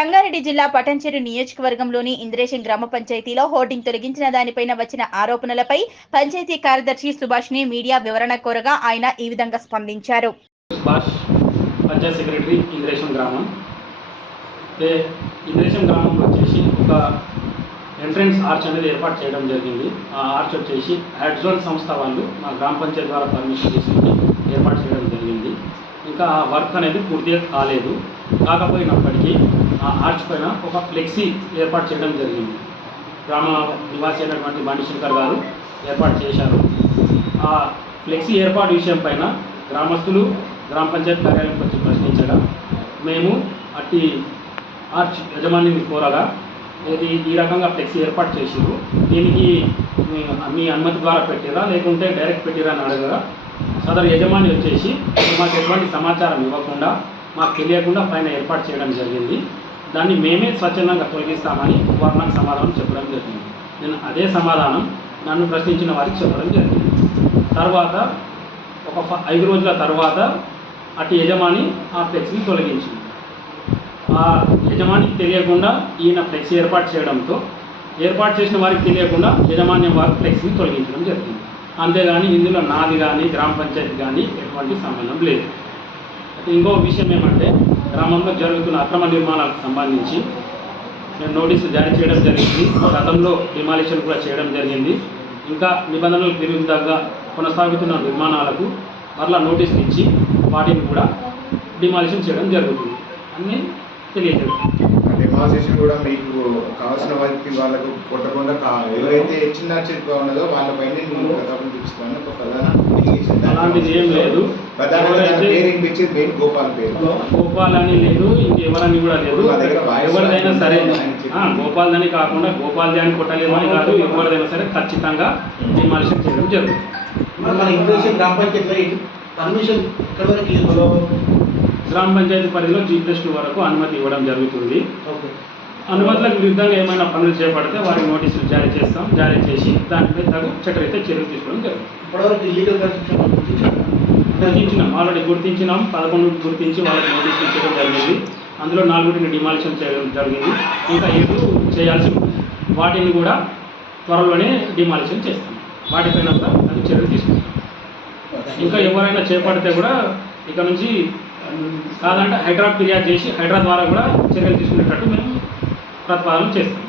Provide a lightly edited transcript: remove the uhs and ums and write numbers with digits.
సంగారెడ్డి జిల్లా పటంచెరు నియోజకవర్గంలోని ఇంద్రేశం గ్రామ పంచాయతీలో హోర్డింగ్ తొలగించిన దానిపైన వచ్చిన ఆరోపణలపై పంచాయతీ కార్యదర్శి సుభాష్ ని మీడియా వివరణ కోరగా ఆయన ఈ విధంగా స్పందించారు. సుభాష్ పంచాయత్ సెక్రటరీ ఇంద్రేశం గ్రామం. ఇంద్రేశం గ్రామంలో వచ్చేసి ఒక ఎంట్రన్స్ ఆర్చ్ అనేది ఏర్పాటు చేయడం జరిగింది. ఆ ఆర్చ్ వచ్చేసి హెడ్జోన్ సంస్థ వాళ్ళు మా గ్రామ పంచాయతీ ద్వారా పర్మిషన్ తీసుకుని ఏర్పాటు చేయడం జరిగింది. ఇంకా ఆ వర్క్ అనేది పూర్తిగా కాలేదు. కాకపోయినప్పటికీ ఆ ఆర్చ్ పైన ఒక ఫ్లెక్సీ ఏర్పాటు చేయడం జరిగింది. గ్రామ నివాసి అయినటువంటి బండి శంకర్ గారు ఏర్పాటు చేశారు. ఆ ఫ్లెక్సీ ఏర్పాటు విషయం పైన గ్రామస్తులు గ్రామ పంచాయతీ కార్యాలయంకి వచ్చి ప్రశ్నించగా మేము అట్టి ఆర్చ్ యజమానిని కోరగా ఈ రకంగా ఫ్లెక్సీ ఏర్పాటు చేసారు, దీనికి మీ అనుమతి ద్వారా పెట్టిరా లేకుంటే డైరెక్ట్ పెట్టిరా అని అడగగా సదరు యజమాని వచ్చేసి మాకు ఎటువంటి సమాచారం ఇవ్వకుండా మాకు తెలియకుండా పైన ఏర్పాటు చేయడం జరిగింది, దాన్ని మేమే స్వచ్ఛందంగా తొలగిస్తామని వారు నాకు సమాధానం చెప్పడం జరిగింది. నేను అదే సమాధానం నన్ను ప్రశ్నించిన వారికి చెప్పడం జరిగింది. తర్వాత ఒక 5 రోజుల తర్వాత అటు యజమాని ఆ ఫ్లెక్సీని తొలగించింది. ఆ యజమానికి తెలియకుండా ఈయన ఫ్లెక్సీ ఏర్పాటు చేయడంతో ఏర్పాటు చేసిన వారికి తెలియకుండా యజమాన్యం వారు ఫ్లెక్సీని తొలగించడం జరిగింది. అంతేగాని ఇందులో నాది కానీ గ్రామ పంచాయతీ కానీ ఎటువంటి సంబంధం లేదు. ఇంకో విషయం ఏమంటే గ్రామంలో జరుగుతున్న అక్రమ నిర్మాణాలకు సంబంధించి నేను నోటీసులు జారీ చేయడం జరిగింది. గతంలో డిమాలిషన్ కూడా చేయడం జరిగింది. ఇంకా నిబంధనలకు విరుద్ధంగా కొనసాగుతున్న నిర్మాణాలకు మరలా నోటీసులు ఇచ్చి వాటిని కూడా డిమాలిషన్ చేయడం జరుగుతుంది అని తెలియజేయడం. డిమాలిషన్ కూడా మీకు కావాల్సిన వారికి వాళ్ళకు కొట్టకుండా ఎవరైతే చిన్న చిరుగా ఉన్నదో వాళ్ళపైన చూపించుకోవాలి. ఒక ప్రధాన అలాంటిది ఏం లేదు. గోపాల్ అని లేదు, ఇంకెవరని కూడా లేదు. ఎవరిదైనా సరే గోపాల్ అని కాకుండా గోపాల్ అని కొట్టలేదు అని కాదు, ఎవరిదైనా సరే ఖచ్చితంగా డిమాలిషన్ చేయడం జరుగుతుంది. గ్రామ పంచాయతీ పరిధిలో G+2 వరకు అనుమతి ఇవ్వడం జరుగుతుంది. అనుమతులకు విరుద్ధంగా ఏమైనా పనులు చేపడితే వారికి నోటీసులు జారీ చేస్తాం. జారీ చేసి దానిపై తగు చట్టరీత్యా చర్యలు తీసుకోవడం జరుగుతుంది. గుర్తించినాం, ఆల్రెడీ గుర్తించినాం. 11 గుర్తించి వాళ్ళకి నోటీసులు ఇచ్చడం జరిగింది. అందులో 4 డిమాలిషన్ చేయడం జరిగింది. ఇంకా 7 చేయాల్సి ఉంది. వాటిని కూడా త్వరలోనే డిమాలిషన్ చేస్తాం. వాటిపైన కూడా అది చర్యలు తీసుకుంటాం. ఇంకా ఎవరైనా చేపడితే కూడా ఇక నుంచి కాదంటే హైడ్రా ఫిర్యాదు చేసి హైడ్రా ద్వారా కూడా చర్యలు తీసుకునేటట్టు మేము ప్రతిపాదన చేస్తాం.